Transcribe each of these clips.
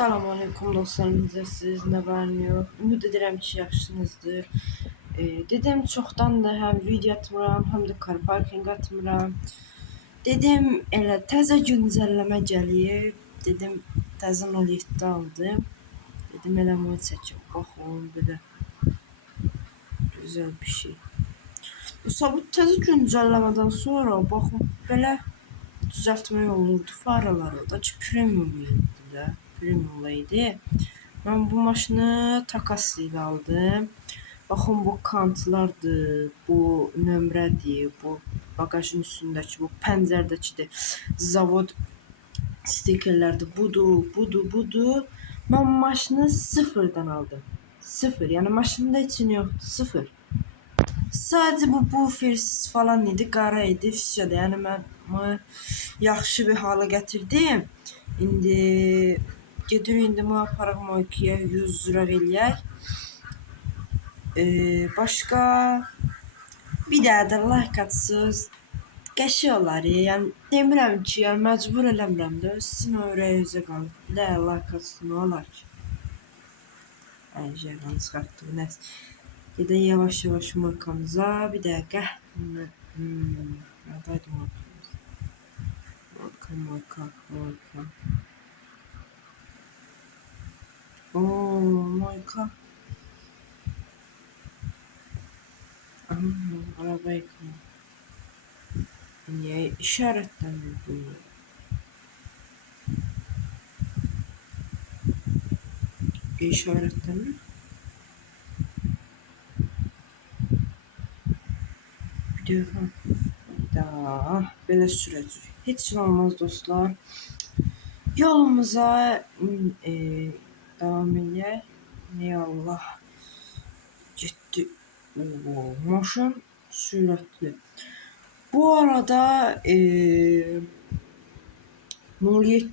Selamünaleyküm dostlarım, siz ne var ne yok. Ümid edirəm ki, yaxşınızdır. Dedim çoxdan da həm video atmıram, həm də car parking atmıram. Dedim elə təzə güncəlləmə gəlib. Dedim təzə 07 aldım. Dedim elə bunu çəkim. Baxın belə gözəl bir şey. Bu təzə güncəlləmədən sonra baxın belə düzəltmək olurdu faraları da ki premium idi də. Premium idi. Ben bu maşını takas ile aldım. Bakın bu kantlardır, bu nömrədir, bu bagajın üstündəki, bu pəncərdəkidir. Zavod stikerlərdir. Budur. Ben maşını sıfırdan aldım. Sıfır. Yani maşında için yoktu. Sıfır. Sadece bu bufersiz falan idi, qara idi, fişədə. Yəni mən yaxşı bir hala gətirdim. İndi gedirik, indi bunu aparaq Moykiyə 100 lira eləyək. Başqa bir də like atsız qəşəng olar. Yəni demirəm ki, yəni məcbur eləmirəm də, sizin ürəyinizə qalır. Bir də like atsın, nə olar ki? Şeydən çıxartdıq, nəsə. Gedək yavaş markamıza, bir dəqiqə. Nərdəydi markamız? Marka. Marka. Araba yıkama. Niye işaretlenmiyor bunu? İşaretlenmiyor. Bir daha belə sürəcək. Heç olmaz dostlar. Yolumuza devam edək. Ne Allah. Getdi. Maşın sürətli. Bu arada 07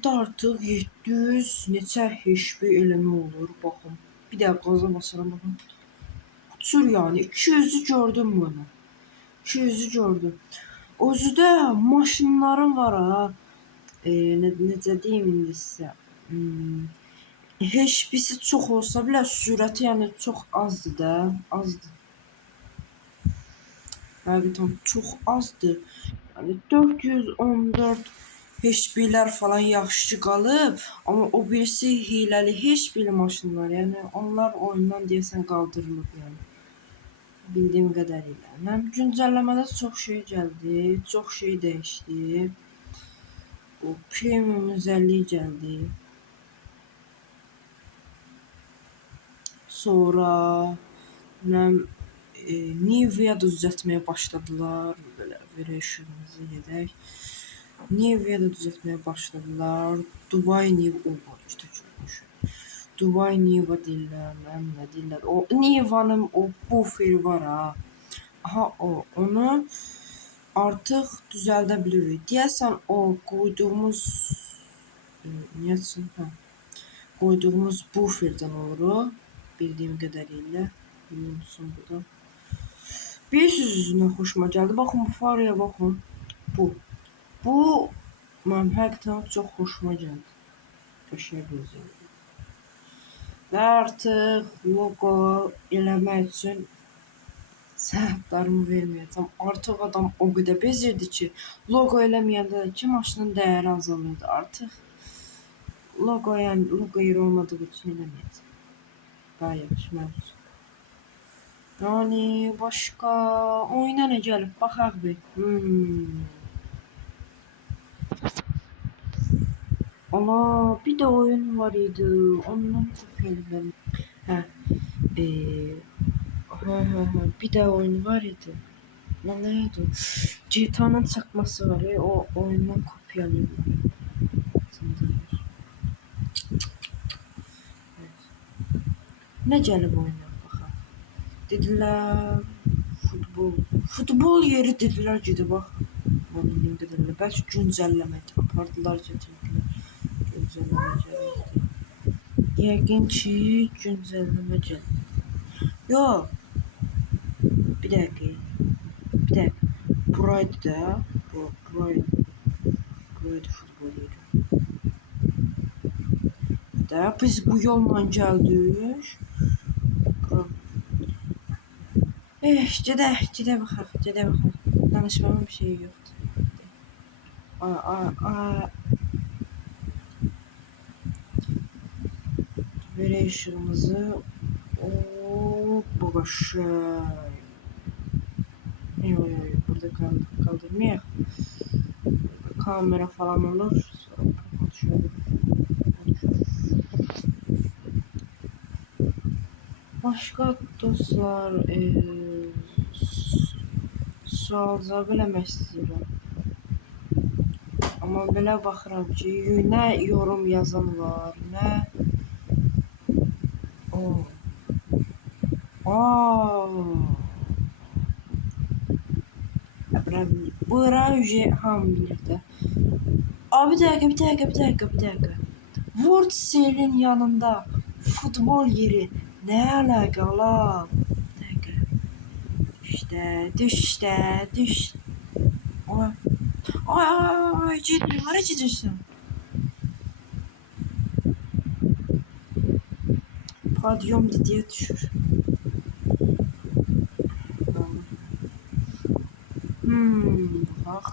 artıq 700 neçə HP eləmə olur. Baxın. Bir də qaza basaram baxın. Uçur yani. 200'ü gördüm bunu. 200'ü gördüm. Özüdə maşınların var ha. Necə deyim indi sizə. HP'si çox olsa bile sürəti yəni çox azdır da. Azdır. Həqiqətən çox azdır. Yəni 414 HP'lər falan yaxşı qalıb. Amma o birisi hiləli HP'li maşınlar. Yəni onlar oyundan deyəsən qaldırılıb yəni. Bildiyim qədərilə. Həm güncəlləmədə çox şey gəldi. Çox şey dəyişdi. Bu premium özelliği gəldi. Sonra Nivea da düzəltməyə başladılar. Belə işimizi gedək. Nivea da düzəltməyə başladılar. Dubai Nivea Dubai Nivea deyirlər, nə deyirlər. O Nivea'nın o buferi var ha. Aha onu artıq düzəldə bilirik. Deyəsən o qoyduğumuz qoyduğumuz buferdən olur. Bildiyim qədərilə. Bilmiyorsun bu da. Bir sözünə xoşuma gəldi. Baxın bu faraya baxın. Bu mənim həqiqətən çox xoşuma gəldi. Qəşəng gözəl. Və artıq logo eləmək üçün səhvlərimi verməyəcəm. Artıq adam o qədər bezirdi ki, logo eləməyəndə ki, maşının dəyəri azalırdı. Artıq logo yeri olmadığı üçün eləməyəcəm. Daha yaxşı mənim. Yani başqa oyuna nə gəlib? Baxaq bir. Ana bir de oyun var idi. Ondan çok eğlendim. Bir de oyun var idi. Neydi? GTA'nın çakması var ya, o oyundan kopyalayayım. Ne gəlib oyuna baxaq. Dedilər futbol yeri dedilər ki, bax. Bildiğim kadarıyla belki güncellemedi. Apardılar getirdiler. Yəqin ki güncelleme gəldi. Yok. Bir dakika. Buraydı da. Buraydı futbol yeri. də. Biz bu yolla gəldik. Gedək baxaq. Danışmağın bir şey yoxdur. Verək işığımızı. Bu qaşay. Yox, burada kaldırmayaq. Kamera falan olur. Sonra şöyle. Başqa dostlar, sual cavab eləmək istəyirəm. Amma belə baxıram ki, nə yorum yazan var, nə bura hamı bilir də. Bir dəqiqə. World Cell'in yanında futbol yeri nə əlaqə lan? Düş. Ciddi, hara gedirsən? Podyum diye düşür. Bak.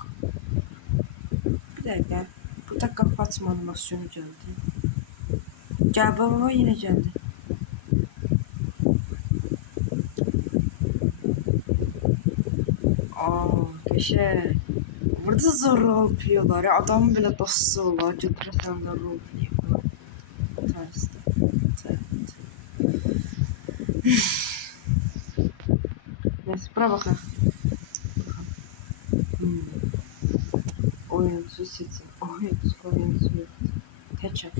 Bir dakika. Bu da kapatma animasyonu geldi. Gel baba yine geldi. Geçer. Burada zor roleplayiyorlar ya. Adam bile dostu olar. Götürürsən də roleplayiyorlar. Tarzda. Neyse bura bakın. Oyuncu seçin. Oyuncu yok. Teçe.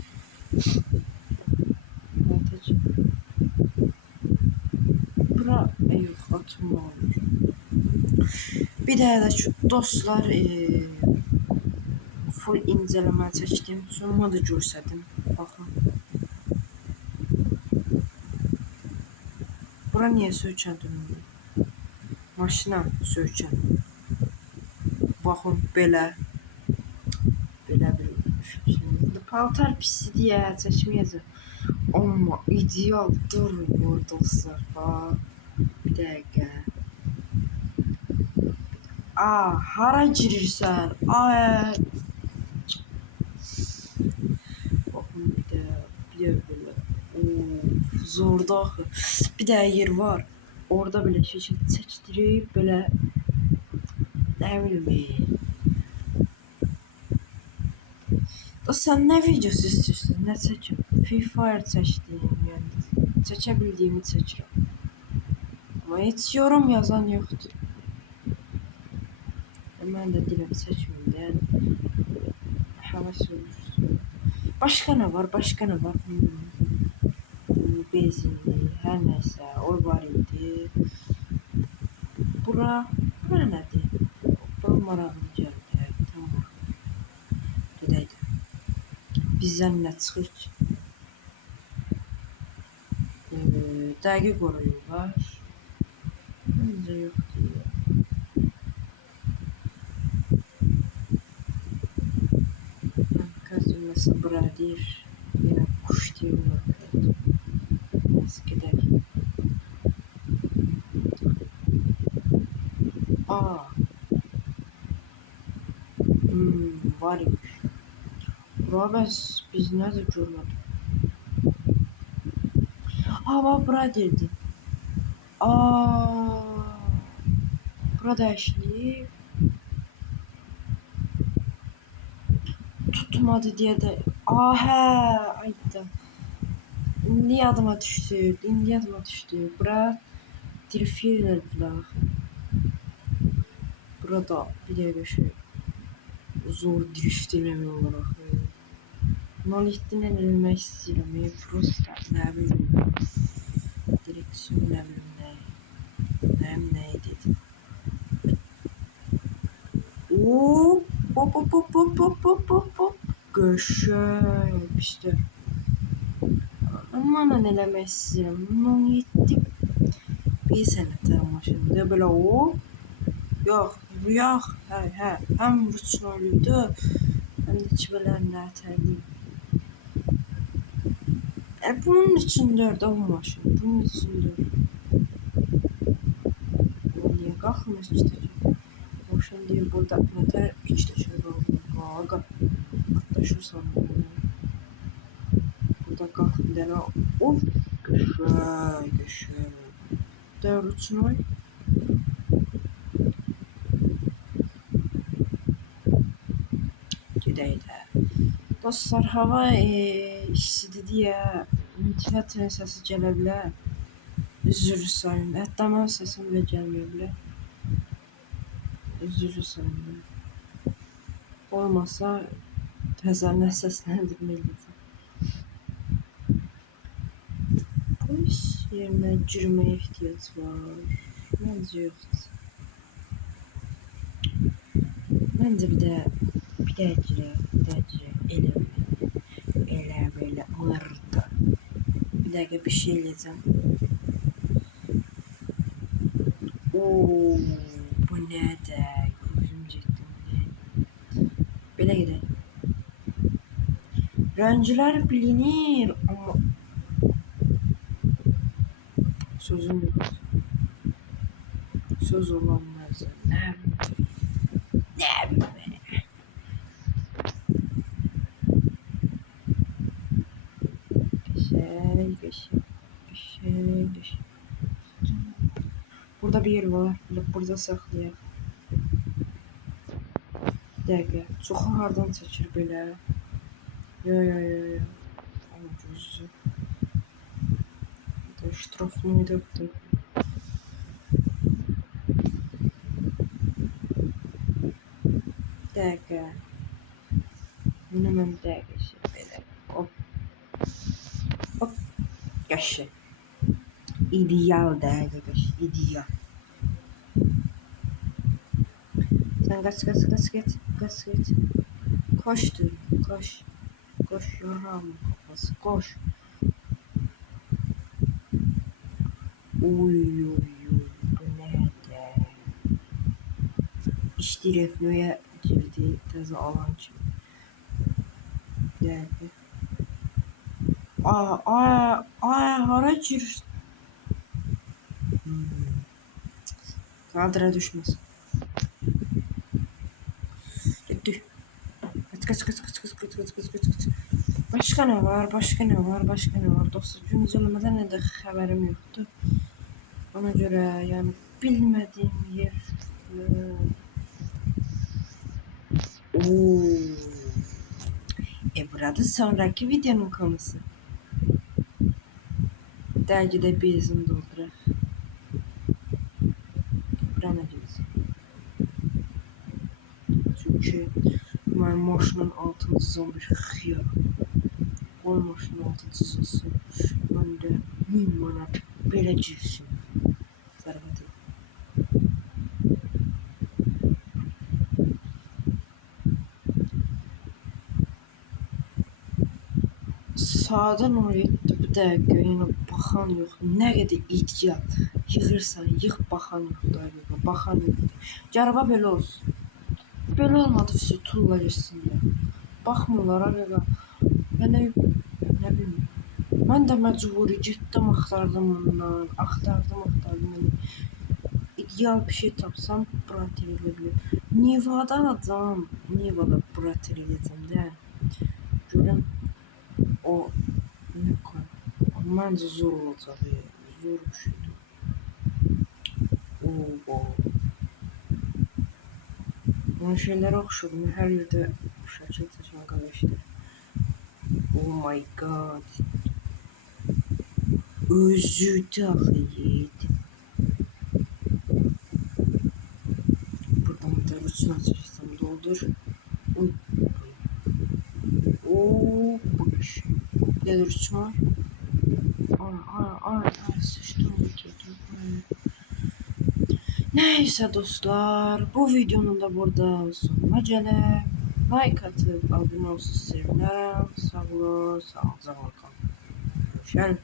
Bura yok atma olur. Bir daha da şu dostlar full inceleme çəkdim. Sonuna da görsədim. Baxın. Bura niyə söykən dönüyor? Maşına söykən. Baxın belə. Şimdi paltar pisi diye çəkməyəcəm. Amma ideal durmuyor dostlar. Bir dəqiqə. Hara girirsən? Baxın bir də belə. Zorda axı. Bir də yer var. Orada belə şəkil çəkdirib belə nə bilim. Sen ne videosu istiyorsun? Ne çekim? Free Fire çəkdiyim yəni. Çəkə bildiyimi çəkirəm. Amma heç yorum yazan yoxdur. Mən də diləm çəkməyim də. Yəni. Həvəs olur. Başqa nə var? Bezinli, hər nəsə. O var idi. Bura nədir? Bura marağım gəldi. Tamam. Gedəydi. Bizden ne çıxır ki? Dəqiq qoruyurlar. Məncə yoxdur ya. Qəzim məsələ bura deyir. Yenə kuş deyirlər. Nasıl gedək? Var imiş. Bura biz nerede görmedik? Bak bura dedi. Burada eşliyib. Tutmadı diye de. Ayda. İndi yadıma düşdü. Bura dirfil verdiler. Burada bir dəqiqə şey. Zor drift eləmək olaraq. Monolitdən eləmək istəyirəm. Prosta nə bilim. Direksiyon nə bilim nə dedi. Hop. Qəşəng pişdi. Amma eləmək istəyirəm. Monolitdə bir sənətə maşında belə Yox. Həm rüçnoluydu, həm də ki belə nətərliyim. Yani bunun içindir de o maşın. Bunun içindir. Niye kalkmıyor işte? Maşın değil burada. Neler işte şey oldu. Aga. Hatta şu sanırım. Burada kalk bir tane. Of. Güzel. Güzel. Devlet oy. Gideydi. Dostlar hava işsidir diye ventilatorun sesi gələ bilər. Üzr istəyirəm. Hətta mənim səsim də gəlməyə bilər. Üzr istəyirəm. Olmasa təzədən səsləndirməliydim. Bu iş yerinə girməyə ehtiyac var. Məncə yoxdur. Məncə bir də girə, elə belə alırdı. Bir dəqiqə bir şey eləyəcəm. Oo, bu nədir? Gözüm getdi. Belə gedək. Rənglər bilinir, amma sözüm yox. Söz olanmaz. Nə bilmə. Geçey. Burada bir yer var. Burada saxlayaq. Bir dəqiqə. Çoxu hardan çəkir belə? Yo. Ama gözü. Da ştrafını döktüm. Bir dəqiqə. Bunu mən bir dəqiqə şey belə. Hop. Qəşəng. İdeal dəqiqə qəşəng. İdeal. Sen kaç. Koş diyorum, koş yaram kafası, koş. Uy, bu nerede? İşte refloya girdi, təzə alan kimi. Gəldi. Hara gir? Kadra düşməsin. Gitti. Kaç. Başka ne var? Dostlar güncellemeden ne de haberim yoktu. Ona göre yani bilmediğim yer. Burada sonraki videonun konusu. Dergide bezim doldurar. Buranı bilsin. Çünkü ben maşının altını bir xiyar. O maşının altını olsun. Ben de 1000 manat belə girsin. Zarafat et. Sağdan oraya bu dəqiqə yəni baxan yox. Nə qədər idiot. Yığırsan, yığ baxan yoxdur. Baxan yoxdur. Gəraba belə olsun. Belə olmadı vəsə tulla girsinlər. Baxmırlar arada. Yəni nə bilim. Mən də məcburi getdim axtardım ondan. Axtardım. Yəni, ideal bir şey tapsam brat eləyə Nivada adam. Nivada brat eləyəcəm də. Görüm o ne koy. Məncə zor olacaq. Zor bir şeydir. Bunun şeylərə oxşudur. Hər yerdə şəkil çəkən qardaşdır. Oh my god. Özü də axıydı. Buradan da rütünə çəksəm doldur. Uy. Bu iş. Gəlir rütünə. Ay, sıçtım. Neyse dostlar, bu videonun da burada sonuna gələk. Like atıp abone olsun sevinirim. Sağ olun, sağlıcakla kalın. Görüşelim.